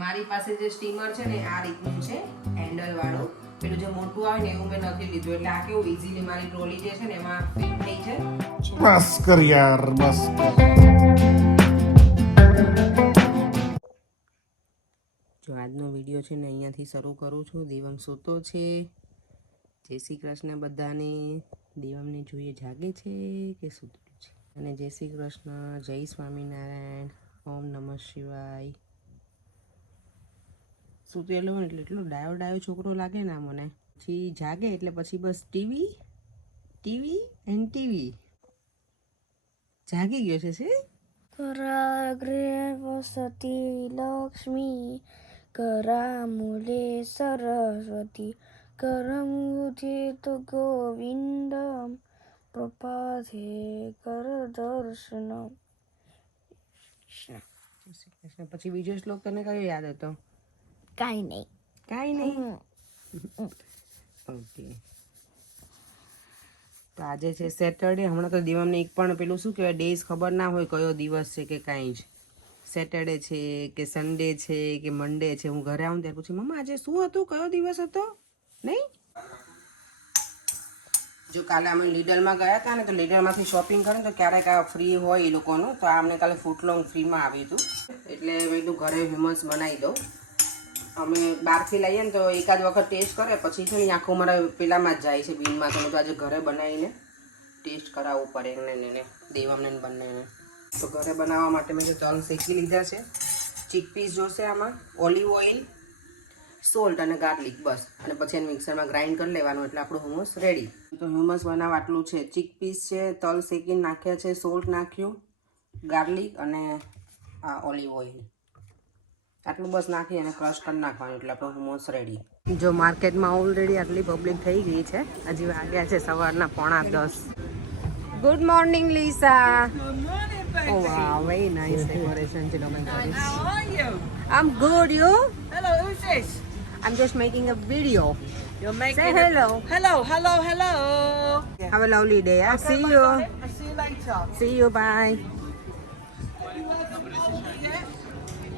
મારી પાસે જે સ્ટીમર છે ને આ રીતનું છે હેન્ડલ વાળું. પેલું જે મોટું આવે ને એવું મેં નથી લીધું, એટલે આ કેવું ઈઝીલી મારી ટ્રોલી જે છે ને એમાં ફિટ થઈ જાય. બસ કર યાર, બસ. જો આજનો વિડીયો છે ને અહીંયાથી શરૂ કરું છું. દેવમ સૂતો છે. જય શ્રી કૃષ્ણ બધાને. દેવમને જોઈએ જાગે છે કે સૂતો છે. અને જય શ્રી કૃષ્ણ, જય સ્વામિનારાયણ, ઓમ નમઃ શિવાય. સૂતેલો હોય એટલે એટલો ડાયો છોકરો લાગે ને મને. પછી જાગે એટલે પછી બસ ટીવી ટીવી એન્ડ ટીવી. જાગી ગયો છે. કરાગ્રે વસતી લક્ષ્મી, કરામૂલે સરસ્વતી, કરમુદિત ગોવિંદમ, પ્રપાધે કર દર્શનમ. પછી બીજો શ્લોક તને કયો યાદ હતો? કાંઈ નહીં. ઓકે. તો આજે છે સેટરડે. હમણાં તો દેવમને એક પણ પેલું શું કહેવાય ડેઝ ખબર ના હોય કયો દિવસ છે કે કાંઈ જ. સેટરડે છે કે સન્ડે છે કે મંડે છે. હું ઘરે આવું ત્યારે પૂછું, મમ્મા આજે શું હતું, કયો દિવસ હતો? નહીં. જો કાલે અમે લીડરમાં ગયા હતા ને, તો લીડરમાંથી શોપિંગ કરીને તો ક્યારેક આ ફ્રી હોય એ લોકોનું, તો આ અમને કાલે ફૂટલોંગ ફ્રીમાં આવ્યું હતું. એટલે મેં કીધું ઘરે હ્યુમન્સ બનાવી દઉં. અમે બહારથી લઈએ ને તો એકાદ વખત ટેસ્ટ કરે પછી છે ને આખું મારા પેલામાં જ જાય છે બિલમાં. તો આજે ઘરે બનાવીને ટેસ્ટ કરાવવું પડે એને દેવમને બંનેને. તો ઘરે બનાવવા માટે મેં તલ શેકી લીધા છે. ચીકપીસ જોશે આમાં, ઓલિવ ઓઇલ, સોલ્ટ અને ગાર્લિક, બસ. અને પછી એને મિક્સરમાં ગ્રાઇન્ડ કરી લેવાનું એટલે આપણું હ્યુમસ રેડી. તો હ્યુમસ બનાવવા આટલું છે. ચીકપીસ છે, તલ શેકીને નાખ્યા છે, સોલ્ટ નાખ્યું, ગાર્લિક અને આ ઓલિવ ઓઇલ, આટલું બસ નાખી અને ક્રશ કરી નાખવાનું એટલે આપણું હ્યુમસ રેડી. જો માર્કેટમાં ઓલરેડી આટલી પબ્લિક થઈ ગઈ છે. હજી વાગ્યા છે સવારના 9:45. Good morning Lisa. Oh wow, very nice decoration. How are you? I'm good, you? Hello, who's this? I'm just making a video. You're making Say hello. Hello, hello, hello. Have a lovely day. I'll see you. I'll see you later. See you, bye.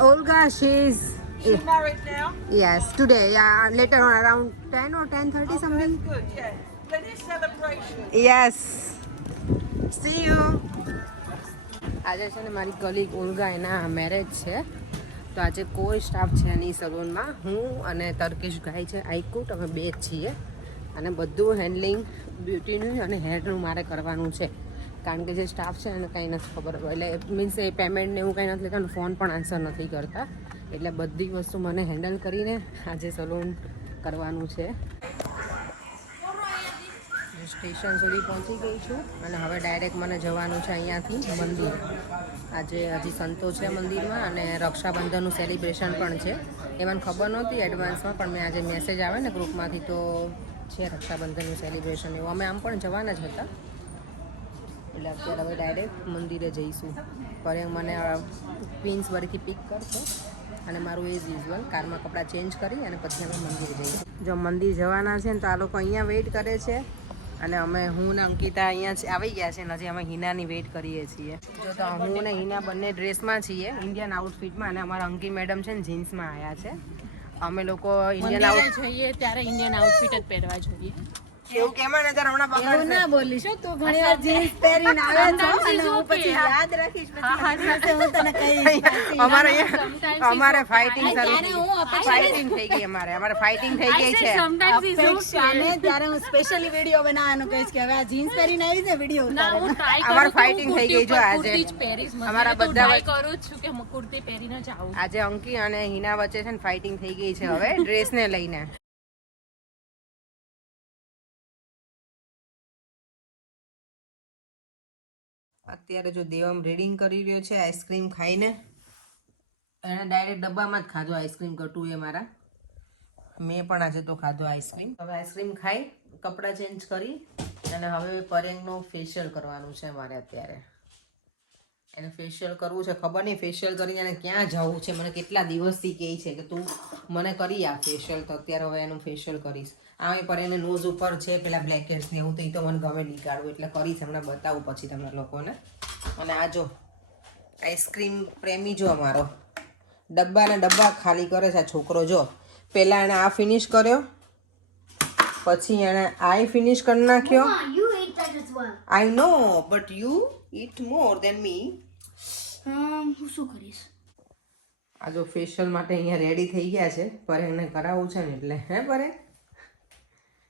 Olga, she's... You married now? Yes, today. Yeah, later on around 10 or 10:30 something. Good, yeah. Finish celebration. Yes. See you. આજે છે ને મારી colleague Olga એના marriage છે. તો આજે કોઈ staff છે નહીં સલૂનમાં. હું અને તર્કિશ ગાય છે આઈકુટ, અમે બે જ છીએ. અને બધું હેન્ડલિંગ બ્યુટીનું અને હેરનું મારે કરવાનું છે. કારણ કે જે સ્ટાફ છે એને કંઈ નથી ખબર, એટલે મીન્સ એ પેમેન્ટને એવું કંઈ નથી લેતા, ફોન પણ આન્સર નથી કરતા. એટલે બધી વસ્તુ મને હેન્ડલ કરીને આજે સલૂન કરવાનું છે. સ્ટેશન સુધી પહોંચી ગઈ છું અને હવે ડાયરેક્ટ મને જવાનું છે અહીંયાથી મંદિર. આજે હજી સંતો છે મંદિરમાં અને રક્ષાબંધનનું સેલિબ્રેશન પણ છે. એ મને ખબર નહોતી એડવાન્સમાં, પણ મેં આજે મેસેજ આવે ને ગ્રુપમાંથી તો છે રક્ષાબંધનનું સેલિબ્રેશન એવું. અમે આમ પણ જવાના જ હતા. એટલે અત્યારે હવે ડાયરેક્ટ મંદિરે જઈશું. પર મને ક્વીન્સબરીથી પિક કરશે અને મારું એઝ યુઝ્યુઅલ કારમાં કપડાં ચેન્જ કરી અને પછી અમે મંદિરે જઈશું. જો મંદિર જવાના છે ને તો આ લોકો અહીંયા વેઇટ કરે છે અને હું ને અંકિતા અહીંયા આવી ગયા છે. હજી અમે હિનાની વેઇટ કરીએ છીએ. જો તો હું ને હિના બંને ડ્રેસમાં છીએ, ઇન્ડિયન આઉટફિટમાં, અને અમારા અંકી મેડમ છે ને જીન્સમાં આવ્યા છે. અમે લોકો ઇન્ડિયન આઉટ જોઈએ ત્યારે ઇન્ડિયન આઉટફિટ જ પહેરવા જોઈએ. એવું કેમાં નજર હમણાં પકડશે. ના બોલીશ તો ઘણી વાર જીન્સ પહેરીને આવે છો અને હું પછી યાદ રાખીશ, પછી હું તને કહીશ. અમારે ફાઇટિંગ થઈ ગઈ. અમારે ફાઇટિંગ થઈ ગઈ છે. અને ત્યારે હું સ્પેશિયલી વિડીયો બનાવવાનું કહીશ કે હવે આ જીન્સ પહેરીને આવી છે વિડીયો ઉતારવાનો. અમારે ફાઇટિંગ થઈ ગઈ જો આજે. અમારા બધા કરું છું કે હું કુર્તી પહેરીને જ આવું. આજે અંકી અને હિના વચ્ચે છે ને ફાઇટિંગ થઈ ગઈ છે હવે ડ્રેસને લઈને. અત્યારે જો દેવમ રીડિંગ કરી રહ્યો છે આઈસ્ક્રીમ ખાઈને. એને ડાયરેક્ટ ડબ્બામાં જ ખાધો આઈસ્ક્રીમ. કટુ એ મારા. મેં પણ આજે તો ખાધો આઈસ્ક્રીમ. હવે આઈસ્ક્રીમ ખાઈ કપડાં ચેન્જ કરી અને હવે પરેંગનું ફેશિયલ કરવાનું છે મારે અત્યારે. એને ફેશિયલ કરવું છે. ખબર નહીં ફેશિયલ કરીને એને ક્યાં જવું છે. મને કેટલા દિવસથી કહે છે કે તું મને કરી આ ફેશિયલ. તો અત્યારે હવે એનું ફેશિયલ કરીશ. આમે પર એને નોઝ ઉપર છે પેલા બ્લેકેટ્સ ને એવું, તો એ તો મને ગમે નીકાળવું એટલે કરીશ. હમણાં બતાવું પછી તમને લોકોને. અને આ જો આઈસ્ક્રીમ પ્રેમી જો અમારો ડબ્બા ખાલી કરે છે આ છોકરો. જો પહેલાં એણે આ ફિનિશ કર્યો, પછી એણે આ ફિનિશ કરી નાખ્યો. You eat that as well. I know but you eat more than me. હું શું કરીશ? આ જો ફેશિયલ માટે અહીંયા રેડી થઈ ગયા છે, પર એને કરાવવું છે ને એટલે. હે પરે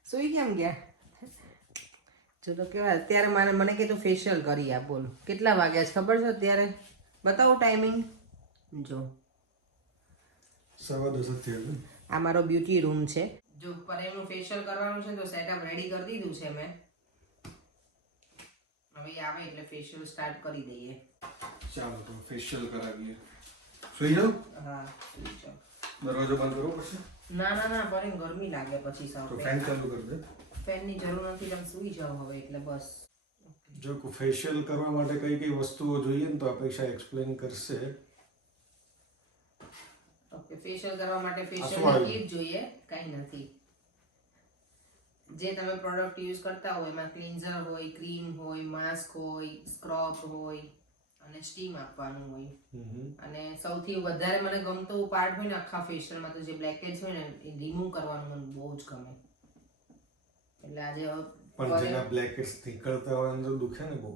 સુઈ કેમ ગયા? ચલો કેવા અત્યારે મને કીધું ફેશિયલ કરી આપ. બોલો કેટલા વાગ્યા છે ખબર છે અત્યારે? બતાવો ટાઈમિંગ. જો 10:15 આ મારો બ્યુટી રૂમ છે. જો પરેનું ફેશિયલ કરવાનું છે તો સેટઅપ રેડી કરી દીધું છે મેં. હવે આવે એટલે ફેશિયલ સ્ટાર્ટ કરી દઈએ. ચાલો તો ફેશિયલ કરાવીએ. સુઈ જાઓ. હા સુઈ જાઓ. દરવાજો બંધ કરવો પડશે ના પરે ગરમી લાગે પછી તો સાવ. ફેન ચાલુ કરી દે. ફેનની જરૂર નથી, તમે સુઈ જાઓ હવે એટલે બસ. જો ફેશિયલ કરવા માટે કઈ કઈ વસ્તુઓ જોઈએ ને તો અપેક્ષા એક્સપ્લેન કરશે. ઓકે, ફેશિયલ કરવા માટે શું ફેશિયલ આવ્યું? કીટ જોઈએ, કંઈ નથી. જે તમે પ્રોડક્ટ યુઝ કરતા હોય એમાં ક્લિન્ઝર હોય, ક્રીમ હોય, માસ્ક હોય, સ્ક્રબ હોય અને સ્ટીમ આપવાનું હોય. અને સૌથી વધારે મને ગમતો પાર્ટ હોય ને આખા ફેશિયલમાં તો જે બ્લેકહેડ્સ હોય ને એ રિમૂવ કરવાનું મને બહુ જ ગમે. એટલે આજે પણ જેના બ્લેકેટ્સ નીકળતા હોય અંદર દુખે ને બહુ.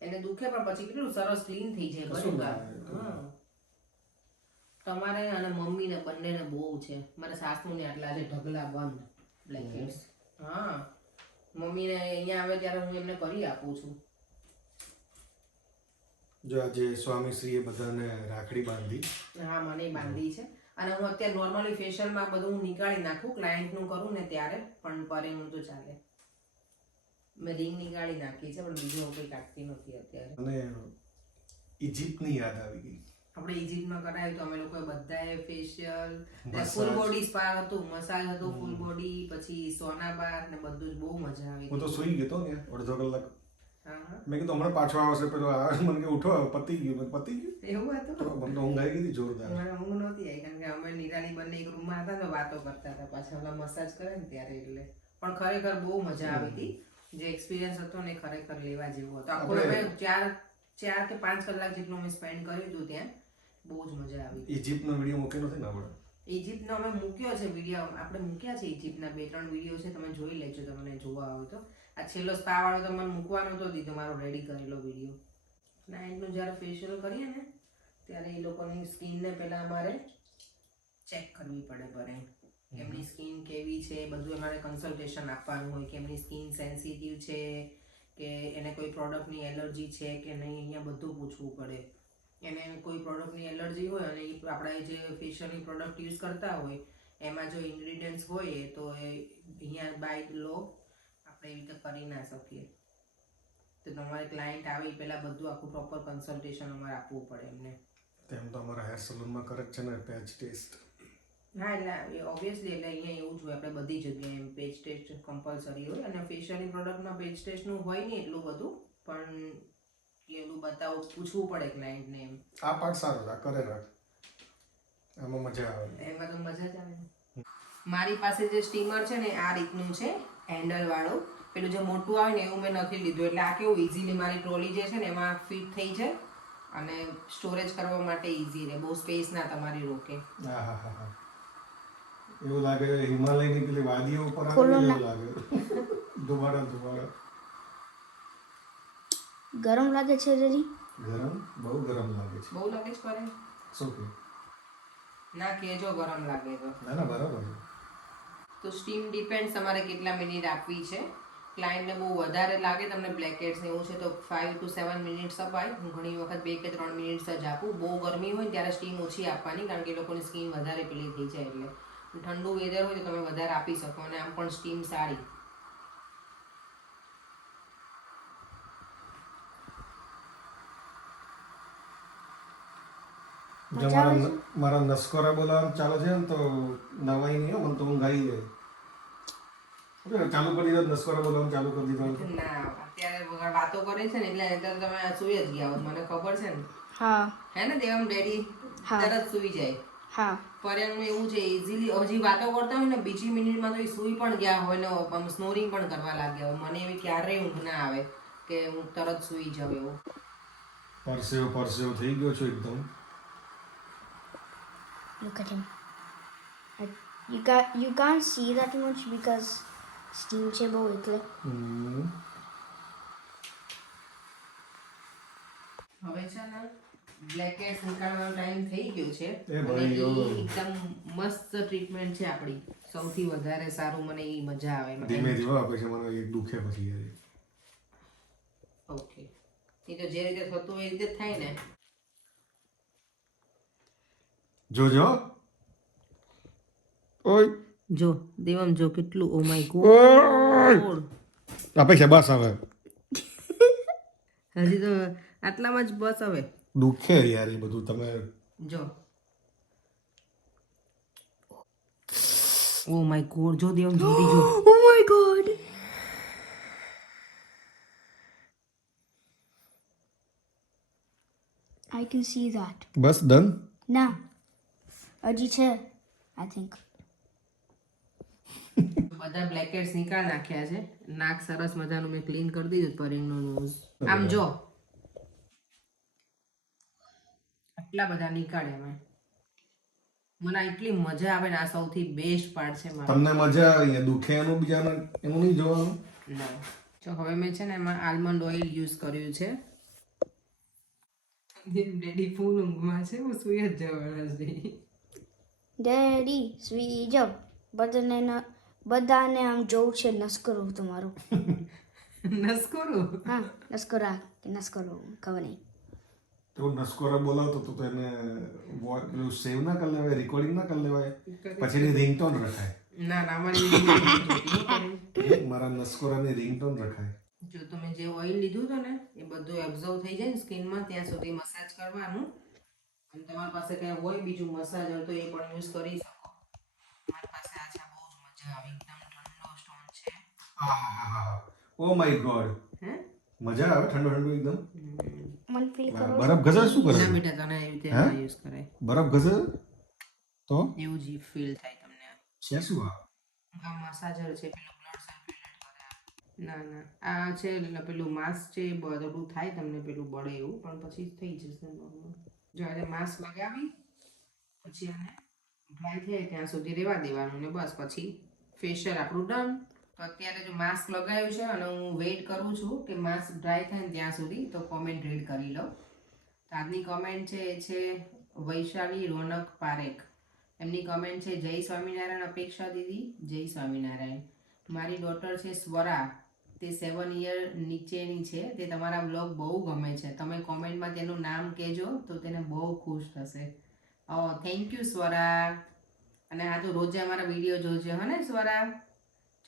એને દુખે પણ પછી કેટલું સરસ ક્લીન થઈ જાય કશું બધું. ના થાય. હા, તમારે અને મમ્મીને બંનેને બહુ છે. મારા સાસુને આટલા છે ઢગલા બંધ બ્લેન્કેટ્સ. હા, મમ્મીને અહીંયા આવે ત્યારે હું એમને કરી આપું છું. જો આજે સ્વામીશ્રીએ બધાને રાખડી બાંધી. હા, મને બાંધી છે. અને હું અત્યારે નોર્મલી ફેશિયલમાં બધું હું નીકાળી નાખું, ક્લાયન્ટનું કરું ને ત્યારે, પણ પરે હું તો ચાલે. મેં રિંગ નીકાળી નાખી છે પણ બીજું હું કંઈ કાઢતી નથી અત્યારે. અને ઇજિપ્તની યાદ આવી ગઈ. આપણે ઇજિપ્તમાં કરાયું તો અમે લોકોએ બધાએ facial, Massage. Full body spa હતું, મસાજ હતો ફૂલ બોડી, પછી સોના બાર ને બધું જ બહુ મજા આવી હું તો ગઈ. સુઈ ગયો તો ને અડધો કલાક. હા હા, મેં કીધું હમણાં પાછો આવશે પેલો આવે મને કે ઉઠો હવે પતી ગયું. મેં પતી ગયું એવું તો હતું. મને તો ઊંઘ આવી ગઈ જોરદાર. મને ઊંઘ નહોતી આવી કારણ કે અમે નિરાલી બંને એક રૂમમાં હતા ને વાતો કરતા હતા પાછા ઓલા મસાજ કરે ને ત્યારે. એટલે પણ ખરેખર બહુ મજા આવી હતી. જે એક્સપિરિયન્સ હતો ને ખરેખર લેવા જેવો હતો. આખો અમે 4 કે 5 કલાક જેટલું અમે સ્પેન્ડ કર્યું હતું ત્યાં. બહુ જ મજા આવી. ઇજિપ્તનો વિડીયો મૂકેલો નથી ને આપણે. ઇજિપ્તનો અમે મૂક્યો છે વિડીયો, આપણે મૂક્યા છે ઇજિપ્તના 2-3 વિડીયો છે, તમે જોઈ લેજો તમને જોવા હોય તો. આ છેલ્લો સ્પા વાળો તો મને મૂકવાનો તો દીધો મારો રેડી કરેલો વિડીયો. નાઇટનું જ્યારે ફેશિયલ કરીએ ને ત્યારે એ લોકોની સ્કિનને પહેલાં અમારે ચેક કરવી પડે પડે એમની સ્કિન કેવી છે બધું અમારે કન્સલ્ટેશન આપવાનું હોય કે એમની સ્કિન સેન્સિટિવ છે કે એને કોઈ પ્રોડક્ટની એલર્જી છે કે નહીં, અહીંયા બધું પૂછવું પડે. એને કોઈ પ્રોડક્ટની એલર્જી હોય અને એ આપણે જે ફેશિયલની પ્રોડક્ટ યુઝ કરતા હોય એમાં જો ઇન્ગ્રીડિયન્ટ્સ હોય તો એ અહીંયા બાય લો આપણે એવી રીતે કરી ના શકીએ. તો તમારે ક્લાયન્ટ આવે એ પહેલાં બધું આખું પ્રોપર કન્સલ્ટેશન અમારે આપવું પડે એમને. તેમ તો અમારા હેર સલૂનમાં કરે જ છે ને પેચ ટેસ્ટ. હા, એટલે ઓબ્વિયસલી એટલે અહીંયા એવું જ હોય આપણે બધી જગ્યાએ એમ પેચ ટેસ્ટ કમ્પલસરી હોય. અને ફેશિયલની પ્રોડક્ટમાં પેચ ટેસ્ટનું હોય નહીં એટલું બધું, પણ એવું બતાવું પૂછવું પડે ક્લાયન્ટને એમ. આ પાર્ટ સારો રાખ, કરે રાખ, આમાં મજા આવે. એમાં તો મજા જ આવે. મારી પાસે જે સ્ટીમર છે ને આ રીતનું છે હેન્ડલ વાળું. પેલું જે મોટું આવે ને એવું મેં નથી લીધું. એટલે આ કેવું ઇઝીલી મારી ટ્રોલી જે છે ને એમાં ફિટ થઈ જાય અને સ્ટોરેજ કરવા માટે ઇઝી રહે, બહુ સ્પેસ ના તમારી રોકે. હા હા હા હા, એવું લાગે હિમાલયની પેલી વાદીઓ ઉપર આવે ખોલો ને ના. એવું લાગે. ધુમાડા ગરમ લાગે છે રેડી? ગરમ, બહુ ગરમ લાગે છે. બહુ લાગે છે કરે શું કે ના કહેજો ગરમ લાગે તો. ના ના બરાબર છે. તો સ્ટીમ ડિપેન્ડ્સ તમારે કેટલા મિનિટ આપવી છે. ક્લાયન્ટને બહુ વધારે લાગે તમને બ્લેકહેડ્સ ને એવું છે તો 5 to 7 મિનિટ્સ અપાય. હું ઘણી વખત 2 કે 3 મિનિટ્સ જ આપું. બહુ ગરમી હોય ને ત્યારે સ્ટીમ ઓછી આપવાની કારણ કે એ લોકોની સ્કિન વધારે પેલી થઈ જાય. એટલે ઠંડુ વેધર હોય તો તમે વધારે આપી શકો અને આમ પણ સ્ટીમ સારી. જો મારા નસકોરા બોલાવવાનું ચાલે છે ને તો નવાઈ નહીં હો, મને તો ઊંઘ આવી જાય. ચાલુ કરી દીધો નસકોરા બોલાવવાનું ચાલુ કરી દીધો. ના અત્યારે વાતો કરે છે ને એટલે અત્યારે તમે સુઈ જ ગયા હોત મને ખબર છે ને. હા હે ને દેવમ ડેડી હા. તરત સુઈ જાય. હા પર્યાનું એવું છે ઇઝીલી હજી વાતો કરતા હોય ને બીજી મિનિટમાં તો એ સુઈ પણ ગયા હોય ને સ્નોરિંગ પણ કરવા લાગ્યા હોય. મને એવી ક્યારેય ઊંઘ ના આવે કે હું તરત સુઈ જાઉં એવું. પરસેવો થઈ ગયો છું એકદમ. Look at him. You can't see that much because steel છે બહુ એટલે. હવે છે ને બ્લેકહેડ્સ નીકાળવાનો ટાઈમ થઈ ગયો છે એ અને ભાઈ ઈ ઓ. એકદમ મસ્ત ટ્રીટમેન્ટ છે આપણી. સૌથી વધારે સારું મને ઈ મજા આવે એમાં. ધીમે ધીમે આપે છે મને એક દુખે પછી યાર. ઓકે, એ તો જે રીતે થતું હોય એ રીતે જ થાય ને. જોજો ઓય જો દેવમ જો કેટલું, ઓ માય ઓય ગોડ. આપે છે બસ હવે હજી તો આટલામાં જ બસ હવે. દુખે યાર એ બધું તમે જો ઓ માય ગોડ, જો દેવમ જલ્દી જો. Oh my god. I can see that. Bus done. ના હજી છે I think. બધા બ્લેકેટ્સ નીકાળ નાખ્યા છે. નાક સરસ મજાનું મેં ક્લીન કરી દીધું. પરીંગનું નોઝ આમ જો આટલા બધા નીકાળ્યા મેં. મને એટલી મજા આવે ને, આ સૌથી બેસ્ટ પાર્ટ છે મારો. તમને મજા આવે અહીંયા દુખે એનું બીજાને એનું નહીં જોવાનું. ના જો હવે મેં છે ને એમાં આલમંડ ઓઇલ યુઝ કર્યું છે. ડેડી ફૂલ ઊંઘમાં છે, હું સુઈ જ જવાના છે. ડેડી સુઈ જાઓ. બધાને આમ જોવું છે નસ્કરો તમારો. નસકોરો હા નસ્કરા કે નસ્કરો ખબર નહીં. તો નસ્કોરા બોલાવતો તો એને પેલું સેવ ના કરી લેવાય, રેકોર્ડિંગ ના કરી લેવાય, પછી એની રિંગટોન રખાય. ના ના અમારી મારા નસ્કોરાની રિંગટોન રખાય. જો તમે જે ઓઇલ લીધું હતું ને એ બધું એબ્ઝોર્વ થઈ જાય ને સ્કિનમાં, ત્યાં સુધી મસાજ કરવાનું. અને તમારી પાસે કઈ હોય બીજું મસાજર તો એ પણ યુઝ કરી શકો. મારી પાસે આ છે, બહુ જ મજા આવે. એકદમ ઠંડો સ્ટોન છે. ઓ માય ગોડ, હે મજા આવે ઠંડો ઠંડો એકદમ. મન ફીલ કરો. બરફ ઘસે શું કરે? ના બેટા, તને એવી રીતે હે? યુઝ કરે બરફ ઘસે તો એવું જ ફીલ થાય તમને. છે શું આ? આ મસાજર છે, પેલું બ્લડ સર્ક્યુલેટ કરે. ના ના, આ છે પેલું માસ્ક છે, એ બધું થાય તમને પેલું બળે એવું, પણ પછી થઈ જશે normal. જો આજે માસ્ક લગાવી પછી આને ડ્રાય થાય ત્યાં સુધી રહેવા દેવાનું ને બસ પછી ફેશિયલ આપણું ડન. તો અત્યારે જો માસ્ક લગાવ્યું છે અને હું વેઇટ કરું છું કે માસ્ક ડ્રાય થાય ને ત્યાં સુધી, તો કોમેન્ટ રીડ કરી લઉં. તો આજની કોમેન્ટ છે એ છે વૈશાલી રોનક પારેખ. એમની કમેન્ટ છે, જય સ્વામિનારાયણ અપેક્ષા દીદી, જય સ્વામિનારાયણ. મારી ડોટર છે સ્વરા, તે 7 યર નીચેની છે. તે તમારા બ્લોગ બહુ ગમે છે. તમે કોમેન્ટમાં તેનું નામ કહેજો તો તેને બહુ ખુશ થશે. Thank you Swara. અને આ તો રોજે અમારા વિડીયો જોજે હો ને સ્વરા.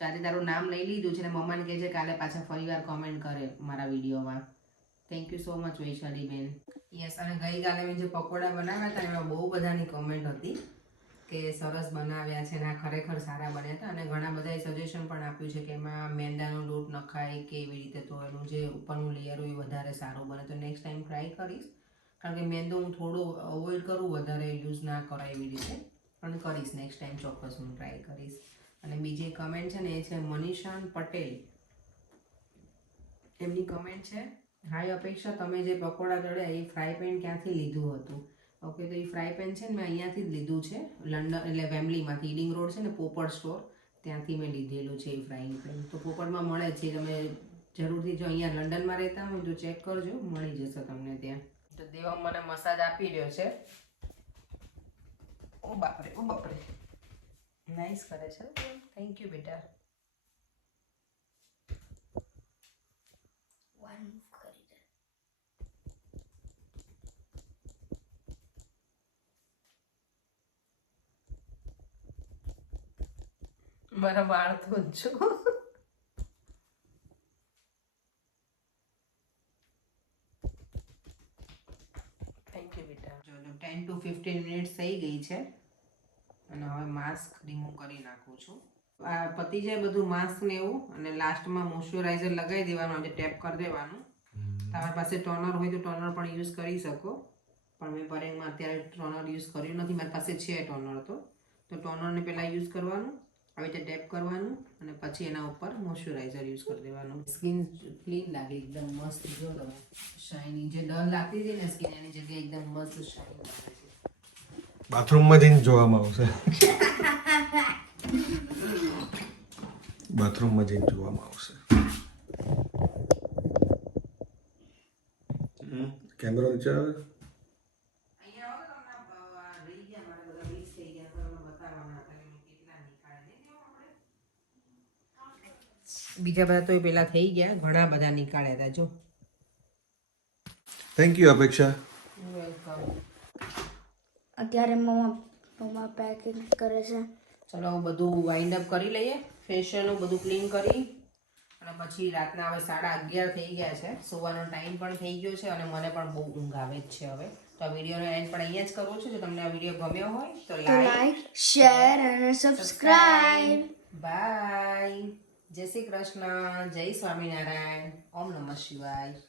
આજે તારું નામ લઈ લીધું છે ને મમ્માને કહે છે કાલે પાછા ફરીવાર કોમેન્ટ કરે મારા વિડીયોમાં. Thank you so much Vaishali બેન. યસ, અને ગઈકાલે મેં જે પકોડા બનાવ્યા હતા એમાં બહુ બધાની કોમેન્ટ હતી કે સરસ બનાવ્યા છે ને આ ખરેખર સારા બન્યા હતા. અને ઘણા બધાએ સજેશન પણ આપ્યું છે કે એમાં મેંદાનો લોટ નખાય કે એવી રીતે, તો એનું જે ઉપરનું લેયર હોય એ વધારે સારું બને. તો નેક્સ્ટ ટાઈમ ટ્રાય કરીશ, કારણ કે મેંદો હું થોડો અવોઇડ કરું, વધારે યુઝ ના કરાય એવી રીતે, પણ કરીશ નેક્સ્ટ ટાઈમ ચોક્કસ હું ટ્રાય કરીશ. અને બીજી કમેન્ટ છે ને એ છે મનીષાન પટેલ. એમની કમેન્ટ છે, હાય અપેક્ષા, તમે જે પકોડા તળ્યા એ ફ્રાય પેન ક્યાંથી લીધું હતું? ઓકે, તો એ ફ્રાય પેન છે ને મેં અહીંયાથી જ લીધું છે, લંડન એટલે વેમ્બલીમાંથી, ઈડિંગ રોડ છે ને પોપટ સ્ટોર, ત્યાંથી મેં લીધેલું છે એ ફ્રાઈંગ પેન. તો પોપટમાં મળે છે, તમે જરૂરથી જો અહીંયા લંડનમાં રહેતા હોય તો ચેક કરજો, મળી જશે તમને ત્યાં. તો દેવા મને મસાજ આપી રહ્યો છે. ઓ બાપરે, ઓ બાપરે, નાઈસ કરે છે. થેન્ક યુ બેટા. One move કરી દે. મારા વાળ તો જો થેન્ક યુ બેટા. જો 10 to 15 મિનિટ્સ થઈ ગઈ છે અને હવે માસ્ક રિમૂવ કરી નાખું છું. આ પતી જાય બધું માસ્ક ને એવું, અને લાસ્ટમાં મોઇશ્ચરાઇઝર લગાવી દેવાનું, આજે ટેપ કરી દેવાનું. તમારી પાસે ટોનર હોય તો ટોનર પણ યુઝ કરી શકો, પણ મેં પરેંગમાં અત્યારે ટોનર યુઝ કર્યું નથી. મારી પાસે છે ટોનર, તો ટોનરને પહેલાં યુઝ કરવાનું, આવી રીતે ટેપ કરવાનું અને પછી એના ઉપર મોઇશ્ચરાઇઝર યુઝ કરી દેવાનું. સ્કિન ક્લીન લાગે એકદમ મસ્ત. જો તમે શાઇની જે ડલ લાગતી હતી ને સ્કિન, એની જગ્યાએ એકદમ મસ્ત શાઇન લાગે છે. બાથરૂમમાં જઈને જોવામાં આવશે. બાથરૂમમાં જઈને જોવામાં આવશે. કેમેરો નીચે આવે. બીજા બધા તો પેલા થઈ ગયા, ઘણા બધા નીકાળ્યા હતા જો. થેન્ક યુ અપેક્ષા. અત્યારે મમ્મા પેકિંગ કરે છે. ચલો બધું વાઇન્ડ અપ કરી લઈએ, ફેશિયલનું બધું ક્લીન કરી અને પછી રાતના હવે 11:30 થઈ ગયા છે, સુવાનો ટાઈમ પણ થઈ ગયો છે અને મને પણ બહુ ઊંઘ આવે જ છે હવે. તો આ વિડીયોનો એન્ડ પણ અહીંયા જ કરવો છે. જો તમને આ વિડીયો ગમ્યો હોય તો લાઈક, શેર અને સબસ્ક્રાઇબ. બાય. જય શ્રી કૃષ્ણ, જય સ્વામિનારાયણ, ઓમ નમઃ શિવાય.